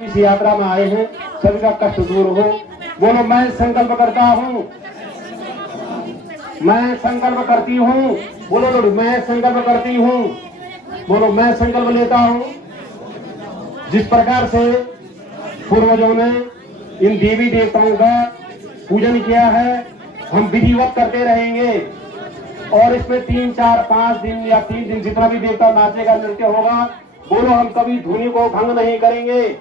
इस यात्रा में आए हैं, सभी का कष्ट दूर हो। बोलो मैं संकल्प करता हूँ, मैं संकल्प करती हूँ। बोलो लोग मैं संकल्प करती हूँ। बोलो मैं संकल्प लेता हूँ। जिस प्रकार से पूर्वजों ने इन देवी देवताओं का पूजन किया है, हम विधिवत करते रहेंगे। और इसमें 3, 4, 5 दिन या 3 दिन जितना भी देवता नाचेगा, नृत्य होगा, बोलो हम कभी धुनी को भंग नहीं करेंगे।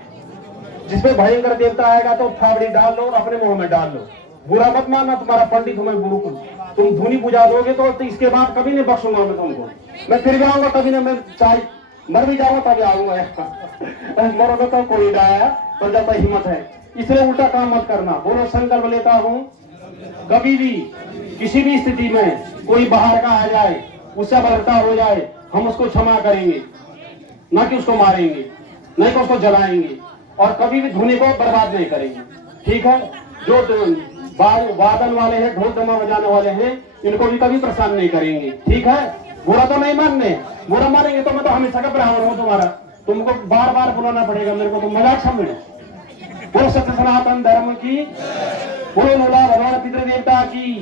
जिसमें भयंकर देवता आएगा तो फावड़ी डाल लो और अपने मुंह में डाल लो। बुरा मत मानना, तुम्हारा पंडित हूं मैं, गुरु को। तुम धुनी पूजा दोगे तो इसके बाद कभी नहीं बख्शूंगा मैं तुमको। मैं फिर भी आऊंगा, कभी नहीं, मैं चाहे मर भी जाऊंगा तभी आऊंगा। मरोगे तो कोई डाया, पर जब तक हिम्मत है, इसलिए उल्टा काम मत करना। बोलो संकल्प लेता हूँ, कभी भी किसी भी स्थिति में कोई बाहर का आ जाए, उससे बलता हो जाए, हम उसको क्षमा करेंगे, ना कि उसको मारेंगे, नहीं तो उसको जलाएंगे, और कभी भी धुनी को बर्बाद नहीं करेंगे। ठीक है? जो वादन वाले हैं, ढोल धमा बजाने वाले हैं, इनको भी कभी परेशान नहीं करेंगे। ठीक है? बुरा तो नहीं मानने, बुरा मानेंगे तो मैं तो हमेशा का ब्राह्मण हूँ तुम्हारा, तुमको बार बार बुलाना पड़ेगा मेरे को, तो मजाक समझो। बोलो सत्य सनातन धर्म की, बोलो लोला भगवान पितृ देवता की,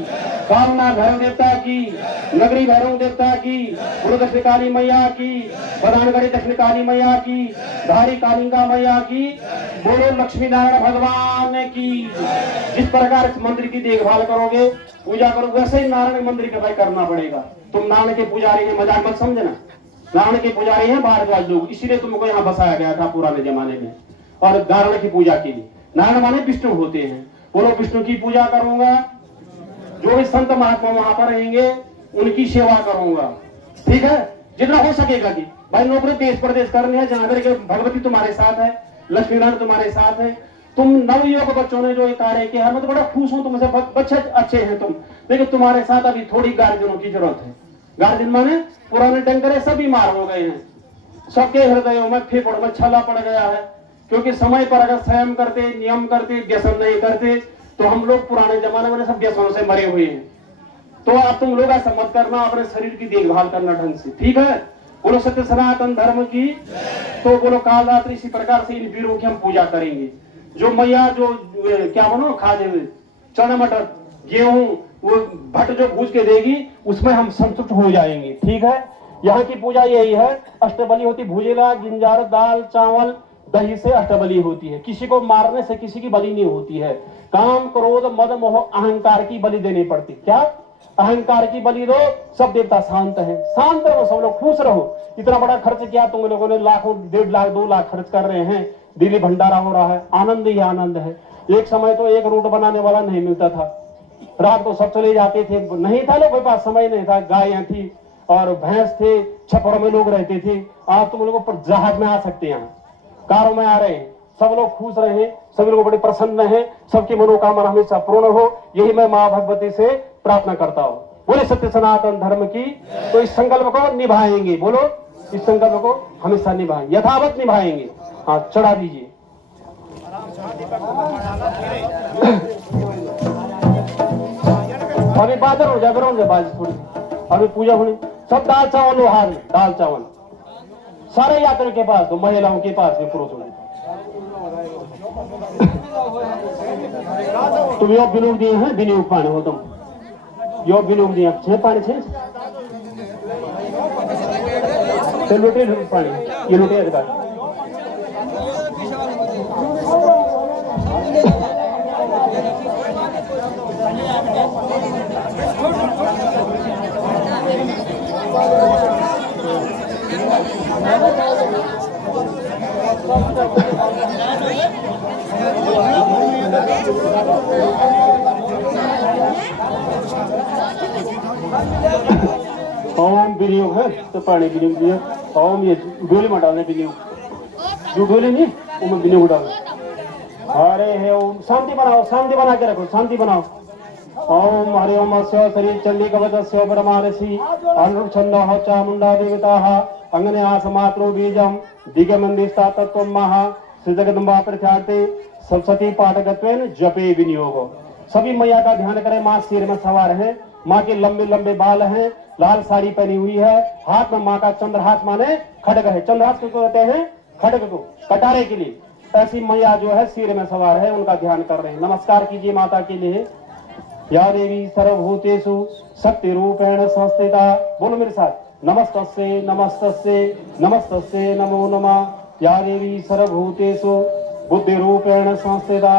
कामना भैरव देवता की, नगरी भैरव देवता की, बोलो दक्षिण काली मैया की, बदानगढ़ी दक्षिण काली मैया की, धारी कालिंगा मैया की, बोलो लक्ष्मी नारायण भगवान की। जिस प्रकार इस मंदिर की देखभाल करोगे, पूजा करोगे, वैसे ही नारायण मंदिर का भाई करना पड़ेगा। तुम नारायण के पुजारी हैं, मजाक मत समझना। नारायण के पुजारी हैं भारद्वाज लोग, इसीलिए तुमको यहाँ बसाया गया था पुराने जमाने में, और नारायण की पूजा के लिए। नारायण माने विष्णु होते हैं। बोलो विष्णु की पूजा करूंगा, जो भी संत महात्मा वहां पर रहेंगे उनकी सेवा करूंगा। ठीक है? जितना हो सकेगा कि भाई नौकरी देश प्रदेश करनी है, जहां के भगवती तुम्हारे साथ है, लक्ष्मी नारायण तुम्हारे साथ है। तुम नवयुवक बच्चों ने जो ये कार्य किया है, मैं तो बड़ा खुश हूं तुमसे, बच्चे अच्छे हैं तुम, लेकिन तुम्हारे साथ अभी थोड़ी गार्जियनों की जरूरत है। गार्जियन माने पुराने टंकरे सब बीमार हो गए हैं, सबके हृदयों में फेफड़ में छाला पड़ गया है, क्योंकि समय पर अगर संयम करते, नियम करते, व्यसन नहीं करते, तो हम लोग पुराने जमाने में सब व्यसनों से मरे हुए हैं। तो आप तुम लोग ऐसा मत करना, अपने शरीर की देखभाल करना ढंग से। ठीक है? बोलो सत्य सनातन धर्म की। तो बोलो काल रात्रि इसी प्रकार से इन वीरों की हम पूजा करेंगे। जो मैया जो क्या बोलो खाजे हुए चना मटर गेहूं वो भट्ट जो भूज के देगी, उसमें हम संतुष्ट हो जाएंगे। ठीक है? यहाँ की पूजा यही है। अष्टबली होती भुजेला, गिंजार, दाल, चावल, दही से अष्टबली होती है। किसी को मारने से किसी की बलि नहीं होती है। काम, क्रोध, मद, मोह, अहंकार की बलि देनी पड़ती। क्या? अहंकार की बलि दो, सब देवता शांत है। शांत रहो, सब लोग खुश रहो। इतना बड़ा खर्च किया तुम लोगों ने, लाखों, 1.5 लाख 2 लाख खर्च कर रहे हैं, दिल्ली भंडारा हो रहा है, आनंद ही आनंद है। एक समय तो एक रोट बनाने वाला नहीं मिलता था, रात को सब चले जाते थे, नहीं था लोगों के पास, समय नहीं था, गायें थी और भैंस थे, छपरों में लोग रहते थे। आज तुम लोगों पर जहाज में आ सकते हैं, कारों में आ रहे हैं, सब लोग खुश रहे, सभी लोग बड़े प्रसन्न हैं, सबकी मनोकामना हमेशा पूर्ण हो, यही मैं मां भगवती से प्रार्थना करता हूँ। बोले सत्य सनातन धर्म की। तो इस संकल्प को निभाएंगे, बोलो इस संकल्प को हमेशा निभाएंगे, यथावत निभाएंगे। हाँ चढ़ा दीजिए। अभी बादल हो जाए, बाज थोड़ी, अभी पूजा होनी, सब दाल चावल लो हाथ में, दाल चावल सारे यात्री के पास दो, महिलाओं के पास भी पुरुषों के पास। तुम यो विनोद दिए हैं, विनियोग पानी हो तुम यो विनोद दिए 6 पानी 6 लोटे पानी, ये लोटे अधिकार ओम विनियोग है तो पानी विनियोग दिया। ओम ये डोले में डालने विनियोग, जो डोले नहीं वो में विनियोग डालना। अरे है ओम, शांति बनाओ, शांति बना के रखो, शांति बनाओ। ओम हरि ओम अस्यो श्री चंडी कवचस्य परमारसि अनुरूप छंदः चामुंडा देवताः अंगने आसमात्रो बीजम दिगमंदिस्ता तत्वं महा श्री जगदम्बा प्रत्यार्थे सरस्वती पाठकत्वेन जपे विनियोग। सभी मैया का ध्यान करें। माँ सिर में सवार है, माँ के लंबे लंबे बाल हैं, लाल साड़ी पहनी हुई है, हाथ में माँ का चंद्रहास माने खड्ग है। चंद्रहास किसको कहते हैं? खड्ग को, कटारे के लिए। ऐसी मैया जो है सिर में सवार है, उनका ध्यान कर रहे हैं। नमस्कार कीजिए माता के लिए। या देवी सर्वभूतेषु शक्ति रूपेण संस्थिता। बोलो मेरे साथ, नमस्तस्ये नमस्तस्ये नमस्तस्ये नमो नमः। या देवी सर्वभूतेषु बुद्धि रूपेण संस्थिता।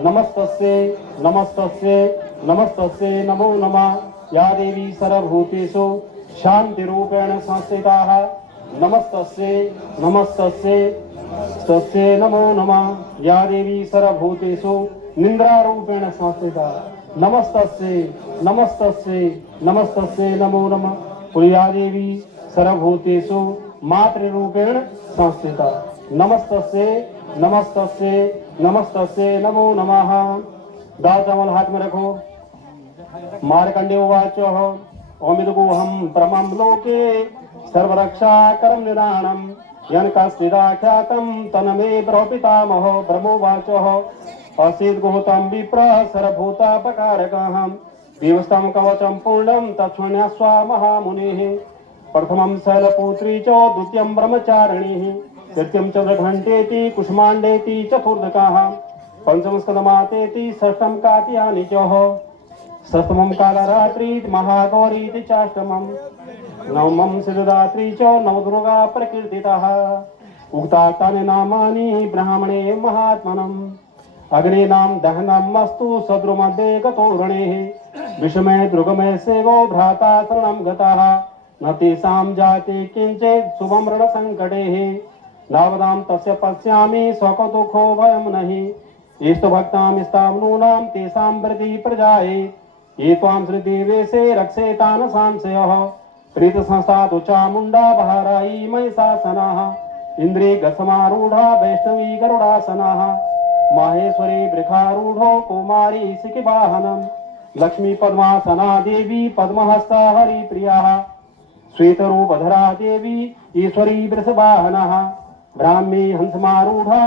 नमस्तस्ये नमस्तस्ये नमस्तस्ये नमो नमः। या देवी सर्वभूतेषु शांति रूपेण संस्थिताः। नमस्तस्ये नमस्तस्ये तस्ये नमो नमः। या देवी सर्वभूतेषु निद्रा रूपेण संस्थिता। नमस्तस्ये नमस्तस्ये नमस्तस्ये नमो नमः। या देवी सर्वभूतेषु मातृ रूपेण संस्थिता। नमस्तस्ये नमस्तस्ये नमस्तस्ये नमो नमः। दाल चावल हाथ में रखो। मार्कंडेय उवाच ओमिदगुहं परमं लोके सर्वरक्षा करम निदानम यन कस्तिदाख्यातं तनमे प्रपितामहो ब्रह्मोवाच असीद गुहतं विप्र सर्वभूतापकारकः देवस्तं कवचं पूर्णं तच्छृण्वस्व महामुनिः। प्रथमं शैलपुत्री च द्वितीयं ब्रह्मचारिणी तृतीयं चंद्रघंटेति कुष्मांडेति चतुर्दकः पंचमं स्कंदमातेति षष्ठं कात्यायनी च सप्तमं कालरात्रि महागौरीति चाष्टमं नवमं सिद्धदात्री च नवदुर्गा प्रकीर्तिताः। उक्तानि नामानि ब्राह्मणे महात्मनम् अग्नीनां दहनमस्तु सद्रुमध्ये गतो रणेः विषमे दुर्गमे सेवो भ्राता शरणं गताः न तेषां जाते किञ्चित् शुभं रणसङ्कटेः नावदां तस्य पश्यामि स्वकदुःखो भयं नहि इष्टभक्तां स्तावनूनां तेषां वृद्धि प्रजाये ये त्वां श्रीदेवेशे रक्षेतान् संशयः प्रीत संस्थातु चामुण्डा बहारायी महिषासनाः इंद्रे गसमारूढ़ा वैष्णवी गरुडासनाः माहेश्वरी वृखारूढ़ो कुमारी सिकिवाहनम् लक्ष्मी पद्मासना देवी पद्महस्ता हरिप्रियाः श्वेतरूपधरा देवी ईश्वरी वृषवाहनः ब्राह्मी हंसमारूढ़ा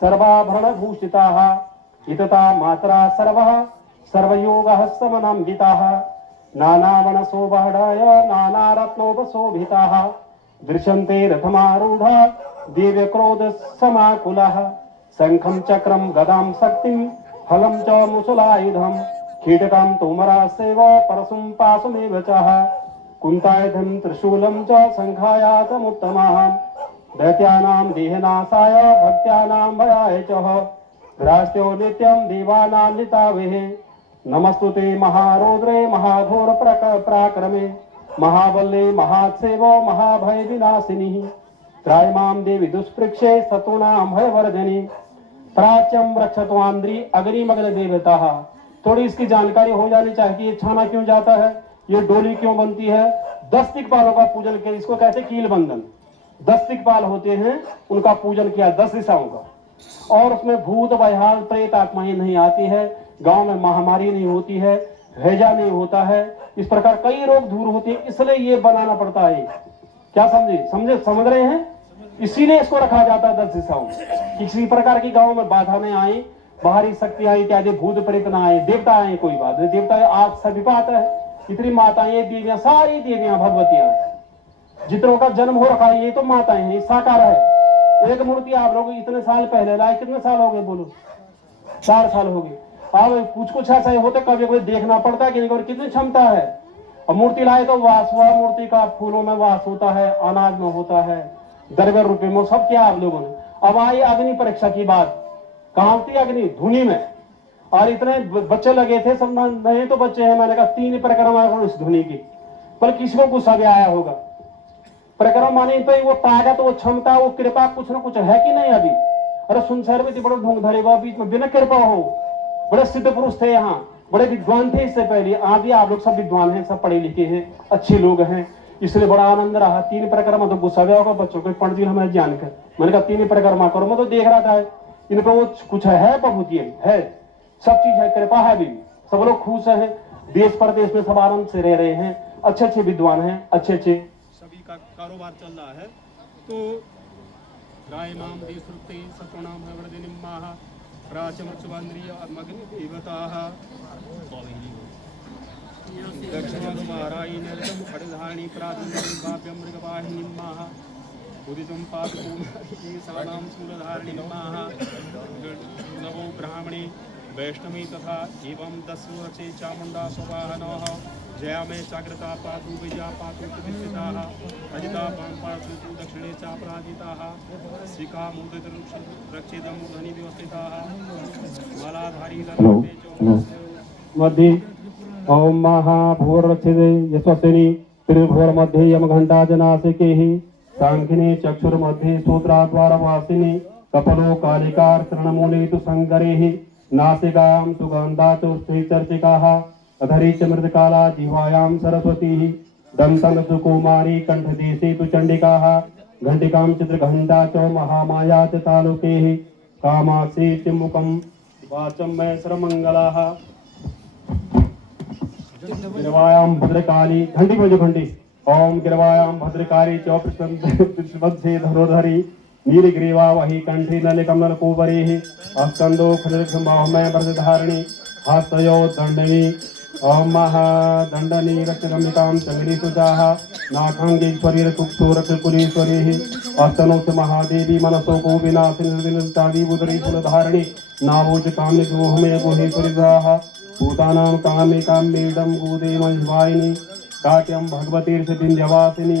सर्वाभरणभूषिताः इतता मात्रा सर्वः सर्वयोगः समन्विताः नानावनशोभाढाय नानारत्नोपशोभिताः दृश्यन्ते रथमारूढा दिव्यक्रोधसमाकुलाः शङ्खं चक्रं गदां शक्तिं फलं च मुसलायुधं कीटकं तोमरासेव परशुं पाशुमेव च कुन्तायुधं त्रिशूलं च शङ्खायातमुत्तमः दैत्यानां देहनाशाय भक्त्यानां भयाय च राष्ट्यो नित्यं देवानां जितावेः नमस्तुते महारौद्रे महाघोर पराक्रमे महाबले महात्सेवो महाभय विनाशिनी त्रायमां देवी दुष्पृक्षे शत्रूणां भयवर्धनी प्राच्यं रक्षत्वान्द्री अग्निमग्न देवता। थोड़ी इसकी जानकारी हो जानी चाहिए। ये छाना क्यों जाता है, ये डोली क्यों बनती है। 10 दिक्पालों का पूजन किया, इसको कहते हैं कील बंधन। 10 दिक्पाल होते हैं, उनका पूजन किया 10 दिशाओं का। और उसमें भूत भयाल प्रेत आत्माएं नहीं आती है, गांव में महामारी नहीं होती है, हैजा नहीं होता है, इस प्रकार कई रोग दूर होते हैं। इसलिए ये बनाना पड़ता है। क्या समझ रहे हैं। इसीलिए इसको रखा जाता है 10 दिशाओं। किसी प्रकार की गांव में बाधा नहीं आई, बाहरी शक्ति आई, क्या भूत प्रेत ना आए, देवता आए कोई बात नहीं। देवता आज सभी बात है। इतनी माताएं देवियां, सारी देवियां भगवतियां जितनों का जन्म हो रखा है, ये तो माताएं हैं, साकार है। एक मूर्ति आप लोग इतने साल पहले लाए, कितने साल हो गए बोलो। 4 साल हो गए। अब कुछ ऐसा होता कभी कोई देखना पड़ता है कि कितनी क्षमता है। और मूर्ति लाए तो वास हुआ, मूर्ति का फूलों में वास होता है, अनाज में होता है, द्रव्य रूपे में सब किया आप लोगों ने। अब आई अग्नि परीक्षा की बात। कहां थी अग्नि? धुनी में। और इतने बच्चे लगे थे, सब नहीं तो बच्चे हैं। मैंने कहा 3 परिक्रमा इस धुनी की, पर किसी को गुस्सा भी आया होगा। परिक्रमा माने तो वो ताकत, वो क्षमता, वो कृपा कुछ न कुछ है कि नहीं अभी। अरे सुनसर में बड़े ढोंग धरेगा बीच में, बिना कृपा हो। बड़े सिद्ध पुरुष थे यहाँ, बड़े विद्वान थे इससे पहले। आदि आप लोग सब विद्वान हैं, सब पढ़े लिखे हैं, अच्छे लोग हैं, इसलिए बड़ा आनंद रहा। 3 परिक्रमा तो गुस्सा भी होगा बच्चों को, पंडित जी हमें जानकर। मैंने कहा 3 परिक्रमा करो। मैं तो देख रहा था इन पर वो कुछ है, प्रभुति है, सब चीज है, कृपा है भी। सब लोग खुश हैं, देश परदेश में सब आनंद से रह रहे हैं, अच्छे विद्वान हैं, अच्छे सभी का कारोबार चल रहा है। तो रायमाम देशरुक्ते सतोनाम हवर्धनिम्माः प्राचमचवान्द्रिय मग्निदेवताः दक्षिणानुमारायि निरतं खड्गधारणी प्राचीनवाप्यं मृगवाहिनीम्माः बुद्धिसम्पादकोशानां शूलधारिणी नमः नमो ब्राह्मणे वैष्णवी तथा एवं दस्युरचे चामुण्डा स्ववाहनः जया मे चाग्रता पातु विजया पातु प्रतिष्ठिताः अजिता पां पातु दक्षिणे चापराजिताः शिखा मुदितरक्षितं मूर्धनि व्यवस्थिताः मालाधारी मध्ये ओम महाभूरक्षिते यशस्विनी त्रिभुवनमध्ये यमघंटा जनासिकेः सांखिने चक्षुर्मध्ये सूत्राद्वारवासिनी कपलो कालिकार्चरणमूले तु शङ्करेः नासिकां सुगन्धा च श्रीचर्चिकाः अधरी च मृतकाला जिह्वायां सरस्वतीः दन्तं सुकुमारी कण्ठदेशे तु चण्डिकाः घण्टिकां चित्रघण्टा च महामाया च तालुकेः कामाक्षी च मुखं वाचं मे सर्वमङ्गलाः गिरवायां भद्रकाली घंटी बजो घंटी ओम गिरवायां भद्रकाली चौपृष्ठे धरोधरी नीलग्रीवा वही कंठी नलिकमल कुबरीः अस्कंदो खनिर्घमाहमय वरधारिणी हस्तयो दंडनी ओम महादंडनी रक्षगमितां चंगरी सुजाः नागांगेश्वरी रकुक्षोरकुलीश्वरीः अस्तनोच महादेवी मनसो को विनाशिनी उदरी कुलधारिणी नाभोज काम्य गोहमय गुहेश्वरीजाः भूतानां कामे काम्येदं गोदे महिवायिनी काट्यं भगवतीर्ष विन्ध्यवासिनी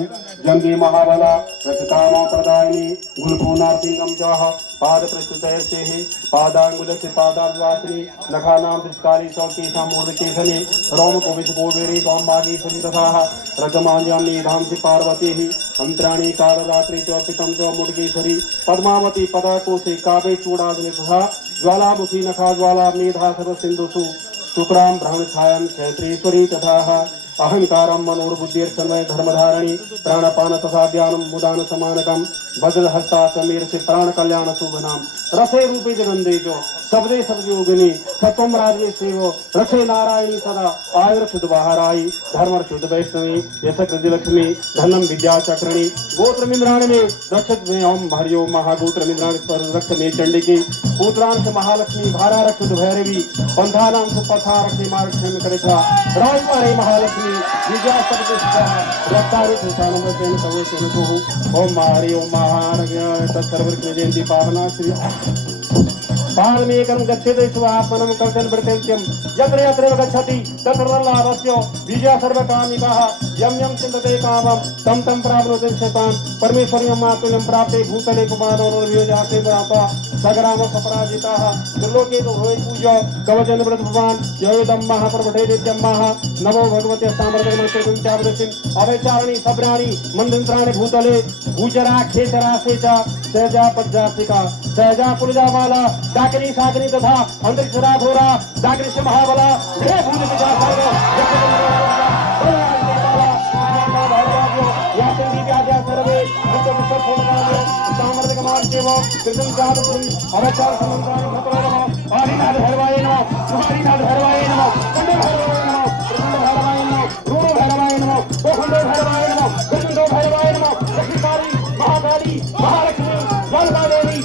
जंगे महाबला रक्षकामो प्रदायिनी गुणपूर्णार्थिंगं जः पादप्रस्तुतैः पादांगुलस्य पादाद्वासिनी नखानां दुष्काली सौकेशां मूर्धकेशने रोमकोविशगोवेरी त्वाम्बागीश्वरी तथाः रजमान्यां मेधांसि पार्वतीः अन्त्राणि कालरात्रि चौपितं च मुड्गेश्वरी पद्मावती पदाकोशे काव्ये चूडाग्नि तथा ज्वालामुखी नखा ज्वाला मेधा सर्वसिन्धुषु शुक्रां ब्रह्मछायां क्षेत्रेश्वरी तथाः अहंकारं मनोर्बुद्धिर्चन्मय धर्मधारिणी प्राणपान तथा ज्ञानं मुदान समानकं वज्रहस्ता समीर से प्राण कल्याण शुभनाम रसे रूपे जगंदे जो शब्दे शब्द योगिनी सत्वम राजवे सेवो रसे नारायणी सदा आयुर शुद्ध बहाराई धर्म शुद्ध वैष्णवी यश कृति लक्ष्मी धनम विद्या चक्रणी गोत्र मिंद्राणी में रक्षत में ओम भरियो महागोत्र मिंद्राणी पर रक्त में चंडिकी पुत्रांश महालक्ष्मी भारा रक्षुत भैरवी बंधानाम सुपथा रक्षे मारक्षे में करेथा राज पारे महालक्ष्मी विद्या शब्द रक्तारि सुशानम तेन सवे तेन को ओम मारी ओम महारज्ञ तत्सर्वज्ञ जयंती पावना श्री पालमेकं गच्छते स्वात्मनं कल्पनं प्रत्यत्यं यत्र यत्र गच्छति तत्र लाभस्य विजय सर्वकामिकाः यं यं चिन्तते कामं तं तं प्राप्नोति शतां परमेश्वर्यं मातुल्यं प्राप्ते भूतले कुमारोर्विजाते प्राप्ता सगराम अपराजिताः त्रिलोके तो होय पूज्य कवचन व्रत भगवान यवेदं महाप्रभटे नित्यं महा नमो भगवते सामर्थ्यमते चावदसिं अवैचारणी सब्राणी मंदिराणि भूतले भूचरा खेचरा सेचा सहजा पज्जासिका सहजा पुरजामाला डाकनी सागनी तथा अंतरिक्षरा घोरा डाकनी महाबला हे भूत पिता सर्व या संगी व्याजा सर्वे अंत विश्व खोलनामे सामर्थ्य कुमार केव कृष्ण जादुन अवचार समंत्राणि खतरनः आदिनाथ भैरवाय नमः हरिनाथ भैरवाय नमः कंड भैरवाय नमः कृष्ण भैरवाय नमः रूप भैरवाय नमः गोखंड भैरवाय नमः गोविंद भैरवाय नमः लक्ष्मीकाली महाकाली महालक्ष्मी वरदा देवी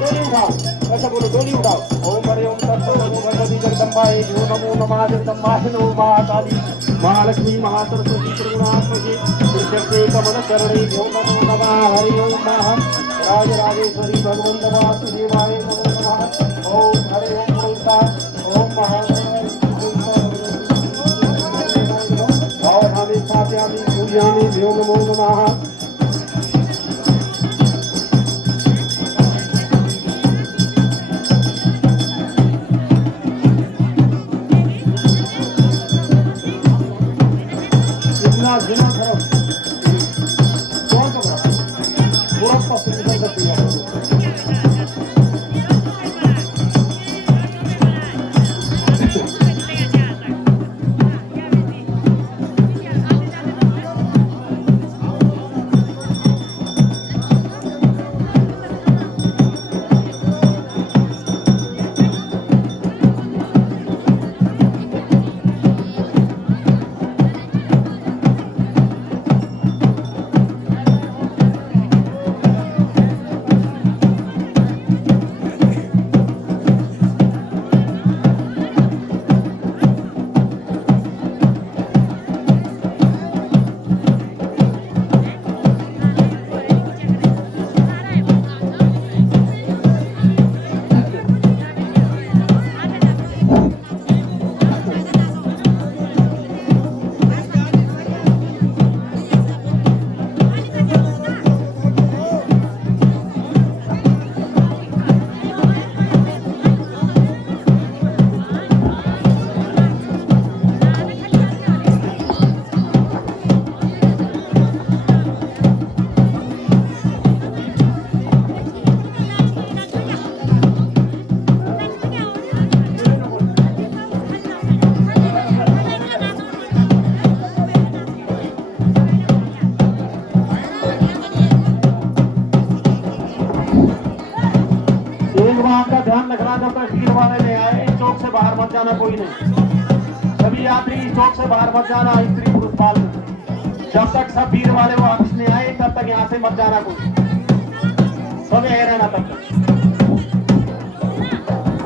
डोली उठाओ ऐसा बोलो डोली उठाओ ओम हरि ओम तत्सत नमो भगवती जगदम्बाय नमो नमः जगदम्बाय नमो महाकाली महालक्ष्मी महासरस्वती त्रिगुणात्मके त्रिशक्ति कमल चरणे नमो नमः हरि ओम नमः राज राजेश्वरी भगवंत वासुदेवाय नमो नमः ओम हरि ओम बोलता ओम महाभावनामि स्थापयामि पूजयामि देव नमो नमः बात का ध्यान रखना, जब तक भीड़ वाले नहीं आए इस चौक से बाहर मत जाना, कोई नहीं। सभी यात्री इस चौक से बाहर मत जाना, स्त्री पुरुष बाल। जब तक सब भीड़ वाले वापस नहीं आए तब तक यहाँ से मत जाना कोई, सब यही रहना तब तक।